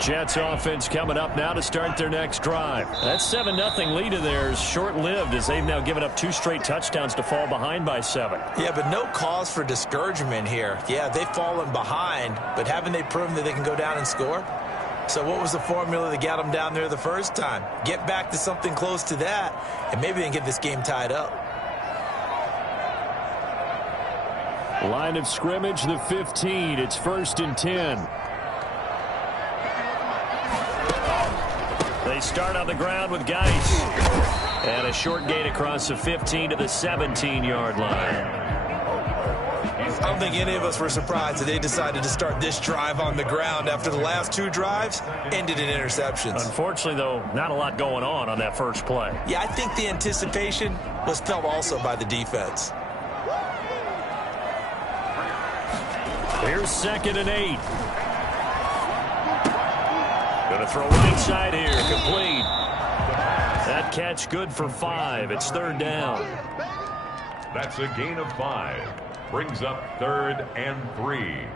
Jets offense coming up now to start their next drive. That 7-0 lead of theirs short-lived as they've now given up 2 straight touchdowns to fall behind by 7. Yeah, but no cause for discouragement here. Yeah, they've fallen behind, but haven't they proven that they can go down and score? So what was the formula that got them down there the first time? Get back to something close to that, and maybe they can get this game tied up. Line of scrimmage, the 15. It's 1st and 10. They start on the ground with Geis. And a short gain across the 15 to the 17-yard line. I don't think any of us were surprised that they decided to start this drive on the ground after the last 2 drives ended in interceptions. Unfortunately, though, not a lot going on that first play. Yeah, I think the anticipation was felt also by the defense. Here's 2nd and 8. Going to throw right side here, complete. That catch good for 5. It's 3rd down. That's a gain of 5. Brings up 3rd and 3.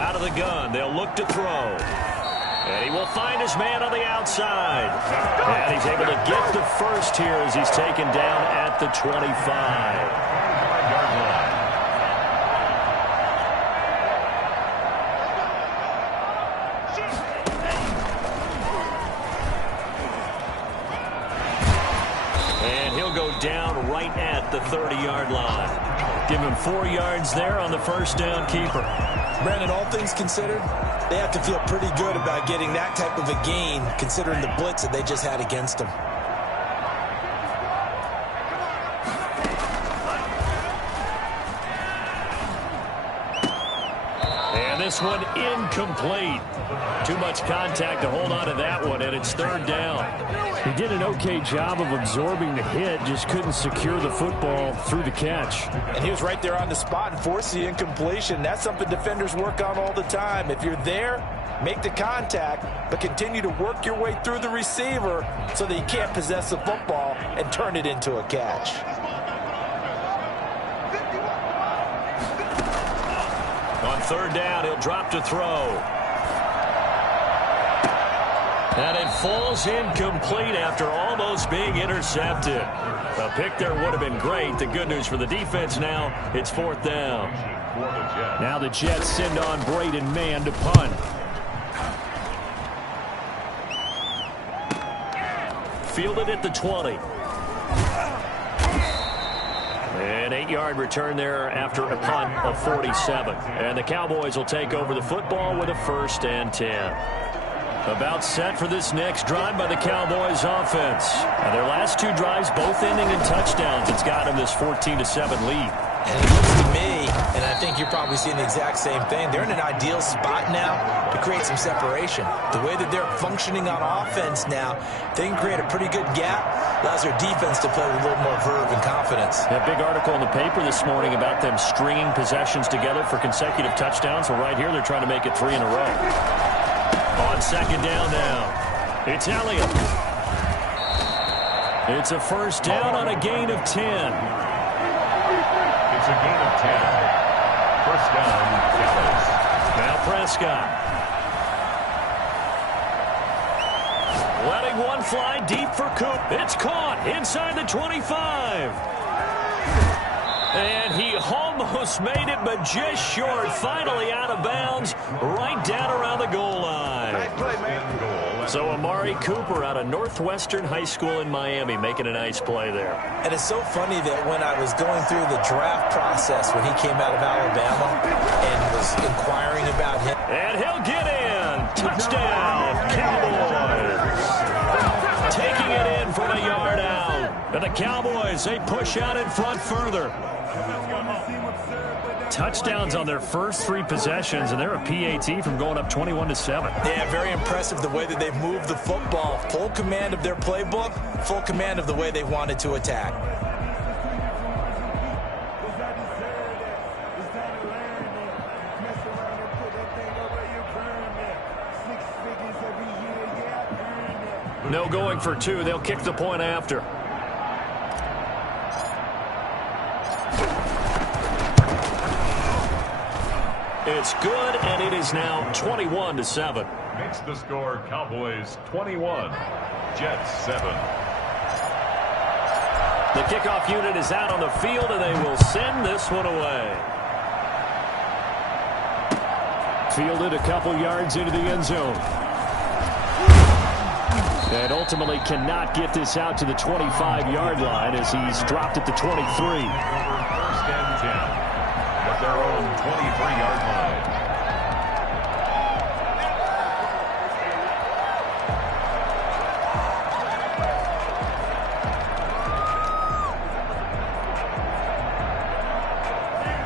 Out of the gun, they'll look to throw. And he will find his man on the outside. And he's able to get the first here as he's taken down at the 25. And he'll go down right at the 30-yard line. Give him 4 yards there on the first down keeper. Brandon, all things considered, they have to feel pretty good about getting that type of a gain considering the blitz that they just had against them. And this one incomplete. Too much contact to hold on to that one, and it's 3rd down. He did an okay job of absorbing the hit, just couldn't secure the football through the catch. And he was right there on the spot and forced the incompletion. That's something defenders work on all the time. If you're there, make the contact, but continue to work your way through the receiver so that you can't possess the football and turn it into a catch. On 3rd down, he'll drop to throw. And it falls incomplete after almost being intercepted. A pick there would have been great. The good news for the defense now, it's 4th down. Now the Jets send on Braden Mann to punt. Fielded at the 20. An 8-yard return there after a punt of 47. And the Cowboys will take over the football with a 1st and 10. About set for this next drive by the Cowboys offense. And their last 2 drives both ending in touchdowns. It's got them this 14-7 lead. And it looks to me, and I think you're probably seeing the exact same thing, they're in an ideal spot now to create some separation. The way that they're functioning on offense now, they can create a pretty good gap. Allows their defense to play with a little more verve and confidence. A big article in the paper this morning about them stringing possessions together for consecutive touchdowns. Well, right here, they're trying to make it 3 in a row. On 2nd down now, it's Elliott. It's a 1st down on a gain of 10. It's a gain of 10. 1st down, Dallas. Now Prescott. Letting one fly deep for Coop. It's caught inside the 25. And he almost made it, but just short. Finally out of bounds, right down around the goal line. Nice play, man. So Amari Cooper out of Northwestern High School in Miami making a nice play there. And it's so funny that when I was going through the draft process when he came out of Alabama and was inquiring about him. And he'll get in. Touchdown, Cowboys. Taking it in from a yard out. And the Cowboys, they push out in front further. Touchdowns on their first 3 possessions, and they're a PAT from going up 21-7. Yeah, very impressive the way that they've moved the football. Full command of their playbook, full command of the way they wanted to attack. No going for two. They'll kick the point after. It's good, and it is now 21-7. Makes the score Cowboys 21, Jets 7. The kickoff unit is out on the field, and they will send this one away. Fielded a couple yards into the end zone. And ultimately cannot get this out to the 25-yard line as he's dropped at the 23. First and 10 at their own 23-yard line.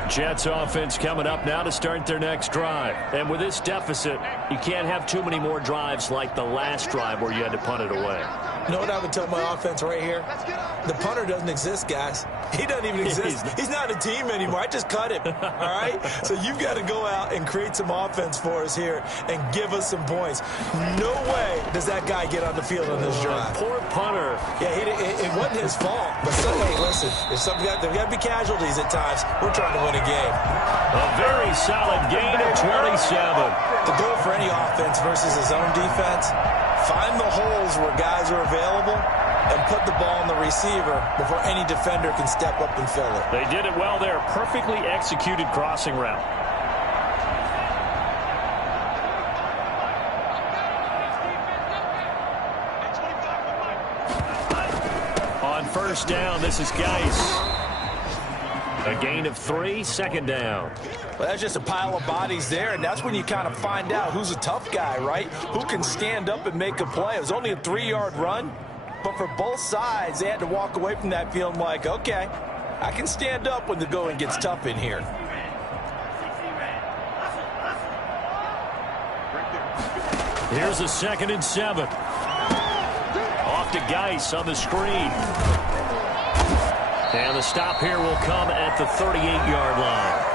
Jets offense coming up now to start their next drive. And with this deficit, you can't have too many more drives like the last drive where you had to punt it away. You know what I would tell my offense right here? The punter doesn't exist, guys. He doesn't even exist. He's not a team anymore. I just cut him, all right? So you've got to go out and create some offense for us here and give us some points. No way does that guy get on the field on this drive. Poor punter. Yeah, it wasn't his fault. But hey, listen, there got to be casualties at times. We're trying to win a game. A very solid gain of 27. The goal for any offense versus his own defense, find the holes where guys are available and put the ball on the receiver before any defender can step up and fill it. They did it well there. Perfectly executed crossing route. On first down, this is Geis. A gain of 3, second down. Well, that's just a pile of bodies there, and that's when you kind of find out who's a tough guy, right? Who can stand up and make a play. It was only a 3-yard run, but for both sides, they had to walk away from that feeling like, okay, I can stand up when the going gets tough in here. Here's a 2nd and 7. Off to Geis on the screen. And the stop here will come at the 38-yard line.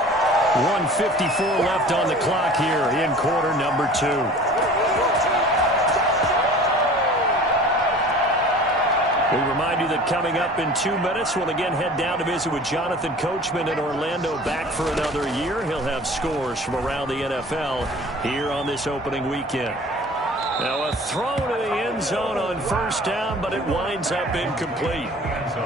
1:54 left on the clock here in quarter number 2. We remind you that coming up in 2 minutes, we'll again head down to visit with Jonathan Coachman in Orlando, back for another year. He'll have scores from around the NFL here on this opening weekend. Now a throw to the end zone on first down, but it winds up incomplete.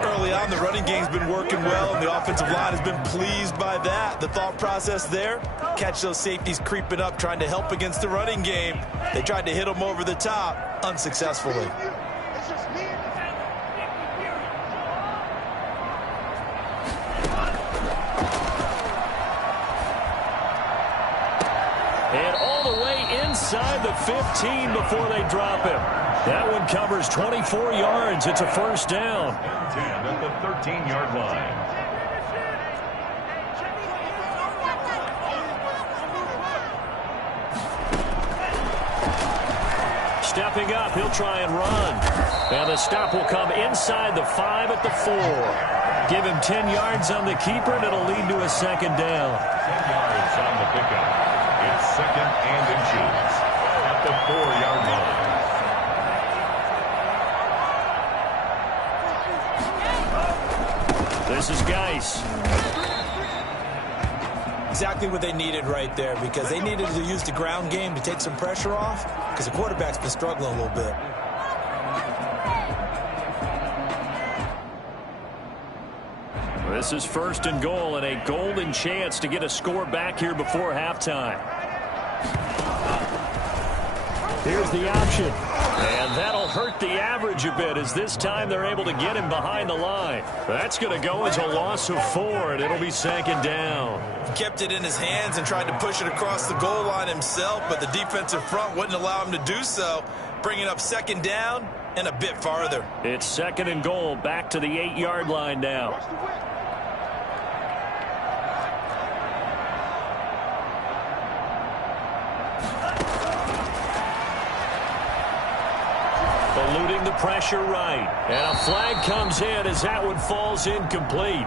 Early on, the running game's been working well, and the offensive line has been pleased by that. The thought process there, catch those safeties creeping up, trying to help against the running game. They tried to hit them over the top, unsuccessfully. And all the way inside the 15 before they drop him. That one covers 24 yards. It's a first down. 10 at the 13-yard line. Stepping up, he'll try and run. And the stop will come inside the 5 at the 4. Give him 10 yards on the keeper, and it'll lead to a second down. 10 yards on the pickup. It's 2nd and inches at the 4-yard line. This is Geis. Exactly what they needed right there, because they needed to use the ground game to take some pressure off, because the quarterback's been struggling a little bit. This is 1st and goal, and a golden chance to get a score back here before halftime. Here's the option. And that'll hurt the average a bit, as this time they're able to get him behind the line. That's going to go as a loss of 4, and it'll be 2nd down. He kept it in his hands and tried to push it across the goal line himself, but the defensive front wouldn't allow him to do so, bringing up 2nd down and a bit farther. It's 2nd and goal, back to the 8-yard line now. Eluding the pressure right. And a flag comes in as that one falls incomplete.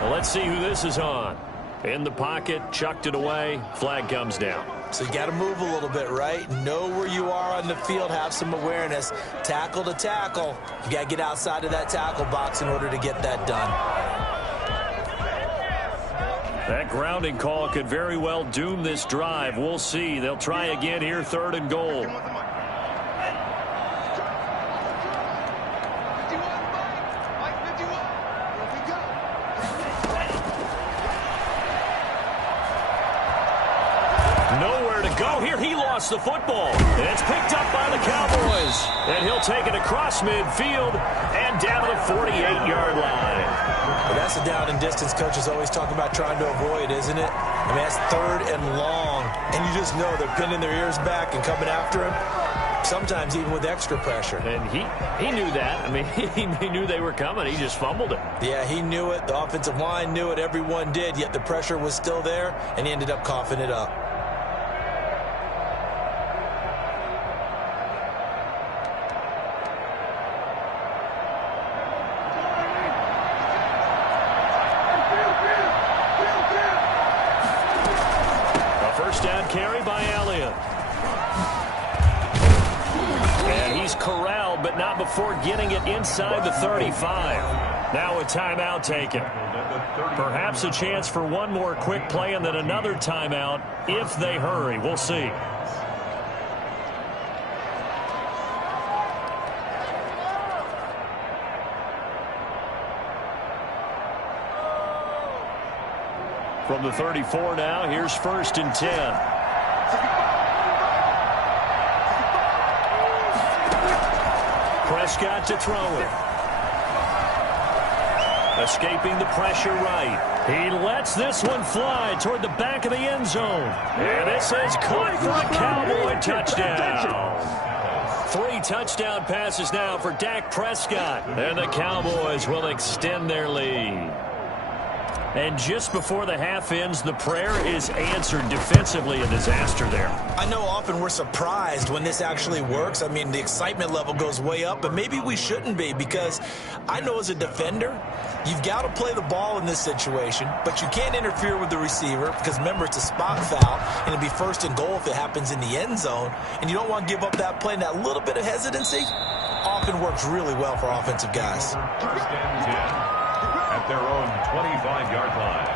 Well, let's see who this is on. In the pocket, chucked it away. Flag comes down. So you got to move a little bit, right? Know where you are on the field, have some awareness. Tackle to tackle. You got to get outside of that tackle box in order to get that done. That grounding call could very well doom this drive. We'll see. They'll try again here, 3rd and goal. Nowhere to go here. He lost the football. And it's picked up by the Cowboys. And he'll take it across midfield and down to the 48-yard line. Well, that's the down and distance coaches always talk about trying to avoid, isn't it? I mean, that's 3rd and long. And you just know they're pinning their ears back and coming after him, sometimes even with extra pressure. And he knew that. I mean, he knew they were coming. He just fumbled it. Yeah, he knew it. The offensive line knew it. Everyone did, yet the pressure was still there, and he ended up coughing it up. Down carry by Elliott. And he's corralled, but not before getting it inside the 35. Now a timeout taken. Perhaps a chance for one more quick play and then another timeout if they hurry. We'll see. From the 34 now, here's 1st and 10. Prescott to throw it. Escaping the pressure right. He lets this one fly toward the back of the end zone. And this is caught for a Cowboy touchdown. 3 touchdown passes now for Dak Prescott. And the Cowboys will extend their lead. And just before the half ends, the prayer is answered. Defensively, a disaster there. I know often we're surprised when this actually works. I mean, the excitement level goes way up, but maybe we shouldn't be, because I know as a defender, you've got to play the ball in this situation, but you can't interfere with the receiver because, remember, it's a spot foul, and it'd be 1st and goal if it happens in the end zone, and you don't want to give up that play. And that little bit of hesitancy often works really well for offensive guys. 1st and 10. At their own 25-yard line.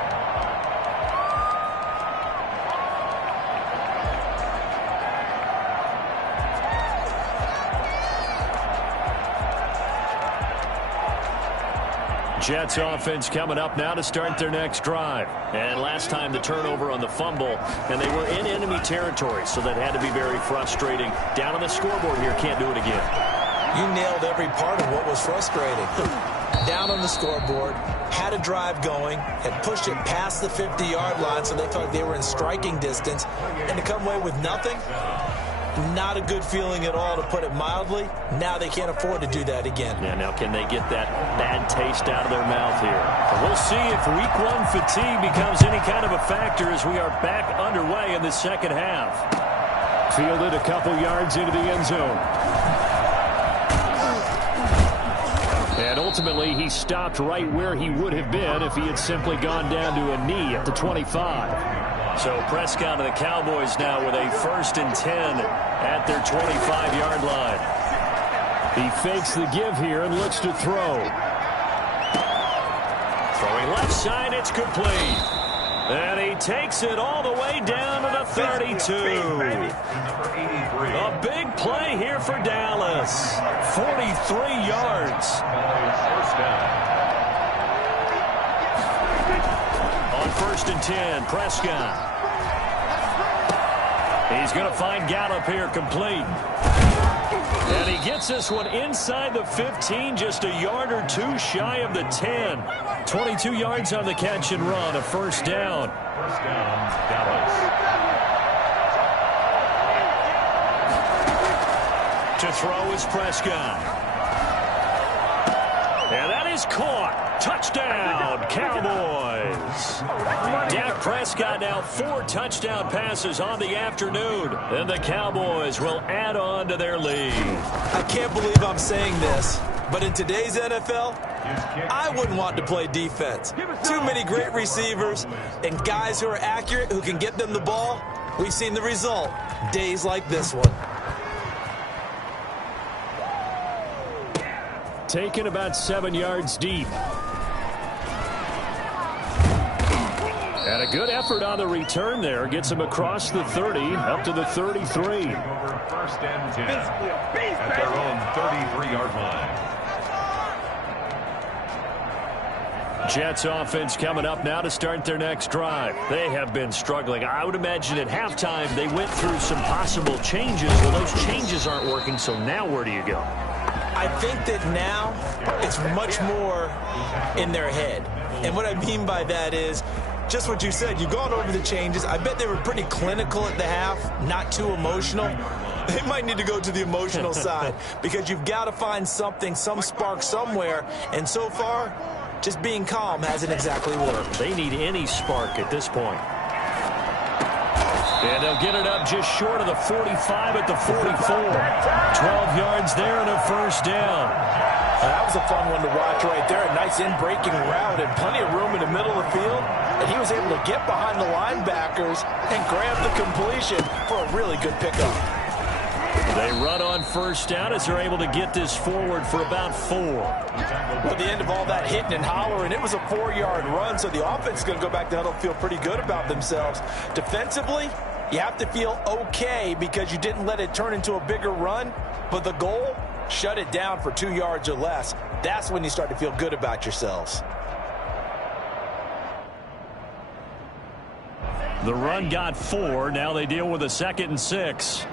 Jets offense coming up now to start their next drive. And last time the turnover on the fumble, and they were in enemy territory, so that had to be very frustrating. Down on the scoreboard here, can't do it again. You nailed every part of what was frustrating. Down on the scoreboard, had a drive going, had pushed it past the 50-yard line, so they felt like they were in striking distance, and to come away with nothing, not a good feeling at all, to put it mildly. Now they can't afford to do that again. Yeah, now can they get that bad taste out of their mouth here? And we'll see if week 1 fatigue becomes any kind of a factor as we are back underway in the second half. Fielded a couple yards into the end zone. And ultimately, he stopped right where he would have been if he had simply gone down to a knee at the 25. So Prescott and the Cowboys now with a 1st and 10 at their 25-yard line. He fakes the give here and looks to throw. Throwing left side, it's complete. And he takes it all the way down to the 32. A big play here for Dallas. 43 yards. On 1st and 10, Prescott. He's going to find Gallup here complete. And he gets this one inside the 15, just a yard or 2 shy of the 10. 22 yards on the catch and run, a 1st down. 1st down, Dallas. To throw is Prescott. And that is caught. Touchdown, Cowboys. Dak Prescott now 4 touchdown passes on the afternoon. And the Cowboys will add on to their lead. I can't believe I'm saying this, but in today's NFL, I wouldn't want to play defense. Too many great receivers and guys who are accurate, who can get them the ball. We've seen the result. Days like this one. Taken about 7 yards deep. And a good effort on the return there. Gets him across the 30, up to the 33. Over first and 10 at their own 33-yard line. Jets offense coming up now to start their next drive. They have been struggling. I would imagine at halftime they went through some possible changes. Well, those changes aren't working, so now where do you go? I think that now it's much more in their head. And what I mean by that is just what you said. You've gone over the changes. I bet they were pretty clinical at the half, not too emotional. They might need to go to the emotional side because you've got to find something, some spark somewhere. And so far, just being calm hasn't exactly worked. They need any spark at this point. And they'll get it up just short of the 45 at the 44. 12 yards there and a first down. That was a fun one to watch right there. A nice in-breaking route and plenty of room in the middle of the field. And he was able to get behind the linebackers and grab the completion for a really good pickup. They run on first down as they're able to get this forward for about 4. Well, at the end of all that hitting and hollering, it was a 4-yard run, so the offense is going to go back to huddle, feel pretty good about themselves. Defensively, you have to feel okay because you didn't let it turn into a bigger run, but the goal, shut it down for 2 yards or less. That's when you start to feel good about yourselves. The run got 4. Now they deal with a 2nd and 6.